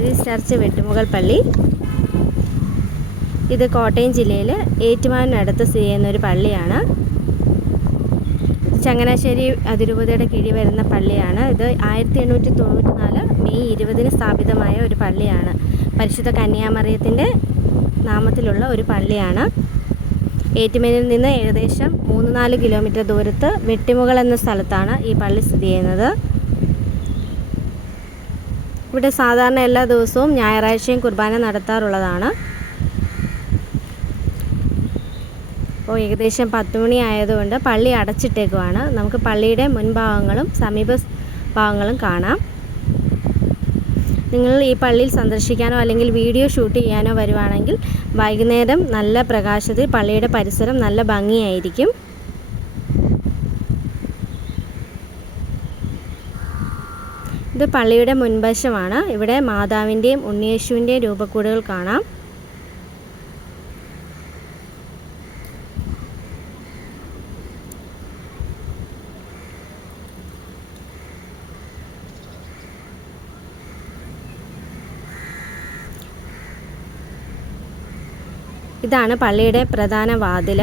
Mary's church വെട്ടുമുകൾ പള്ളി. ഇത് കോട്ടയം ജില്ലയിൽ ഏറ്റുമാനൂരിനടുത്ത് സ്ഥിതി ചെയ്യുന്ന ഒരു പള്ളിയാണ്. ചങ്ങനാശ്ശേരി അതിരൂപതയുടെ കീഴിൽ വരുന്ന പള്ളിയാണ്. ഇത് 1894 മെയ് 20 സ്ഥാപിതമായ ഒരു പള്ളിയാണ്. പരിശുദ്ധ കന്യാമറിയത്തിൻ്റെ നാമത്തിലുള്ള ഒരു പള്ളിയാണ്. ഏറ്റുമാനൂരിൽ നിന്ന് ഏകദേശം 3-4 കിലോമീറ്റർ ദൂരത്ത് വെട്ടിമുകൾ എന്ന സ്ഥലത്താണ് ഈ പള്ളി സ്ഥിതി ചെയ്യുന്നത്. ഇവിടെ സാധാരണ എല്ലാ ദിവസവും ഞായറാഴ്ചയും കുർബാന നടത്താറുള്ളതാണ്. അപ്പോൾ ഏകദേശം 10 മണി ആയതുകൊണ്ട് പള്ളി അടച്ചിട്ടേക്കുവാണ്. നമുക്ക് പള്ളിയുടെ മുൻഭാഗങ്ങളും സമീപ ഭാഗങ്ങളും കാണാം. നിങ്ങൾ ഈ പള്ളിയിൽ സന്ദർശിക്കാനോ അല്ലെങ്കിൽ വീഡിയോ ഷൂട്ട് ചെയ്യാനോ വരുവാണെങ്കിൽ വൈകുന്നേരം നല്ല പ്രകാശത്തിൽ പള്ളിയുടെ പരിസരം നല്ല ഭംഗിയായിരിക്കും. ഇത് പള്ളിയുടെ മുൻവശമാണ്. ഇവിടെ മാതാവിൻ്റെയും ഉണ്ണിയേശുവിൻ്റെയും രൂപക്കൂടുകൾ കാണാം. ഇതാണ് പള്ളിയുടെ പ്രധാന വാതിൽ.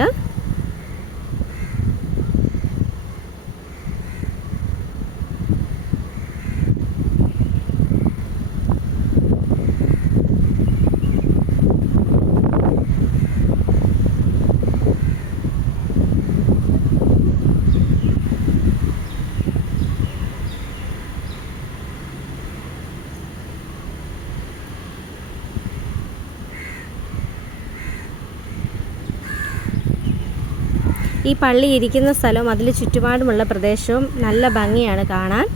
ഈ പള്ളി ഇരിക്കുന്ന സ്ഥലവും അതിൽ ചുറ്റുപാടുമുള്ള പ്രദേശവും നല്ല ഭംഗിയാണ് കാണാൻ.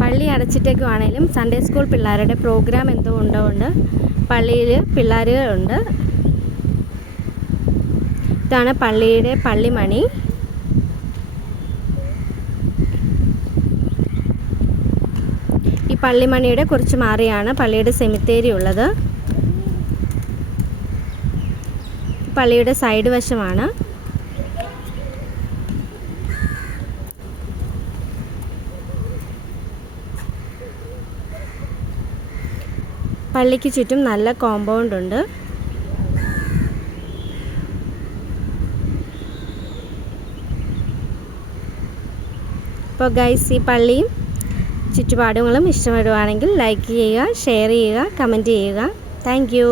പള്ളി അടച്ചിട്ടേക്കുവാണേലും സൺഡേ സ്കൂൾ പിള്ളേരുടെ പ്രോഗ്രാം എന്തോ ഉണ്ടോണ്ട് പള്ളിയിൽ പിള്ളേരുണ്ട്. ഇതാണ് പള്ളിയുടെ പള്ളിമണി. ഈ പള്ളിമണിയുടെ കുറച്ച് മാറിയാണ് പള്ളിയുടെ സെമിത്തേരി ഉള്ളത്. പള്ളിയുടെ സൈഡ് വശമാണ്. പള്ളിക്ക് ചുറ്റും നല്ല കോമ്പൗണ്ട് ഉണ്ട്. അപ്പോൾ ഗൈസ്, ഈ പള്ളിയും ചുറ്റുപാടുകളും ഇഷ്ടപ്പെടുവാണെങ്കിൽ ലൈക്ക് ചെയ്യുക, ഷെയർ ചെയ്യുക, കമൻറ്റ് ചെയ്യുക. Thank you.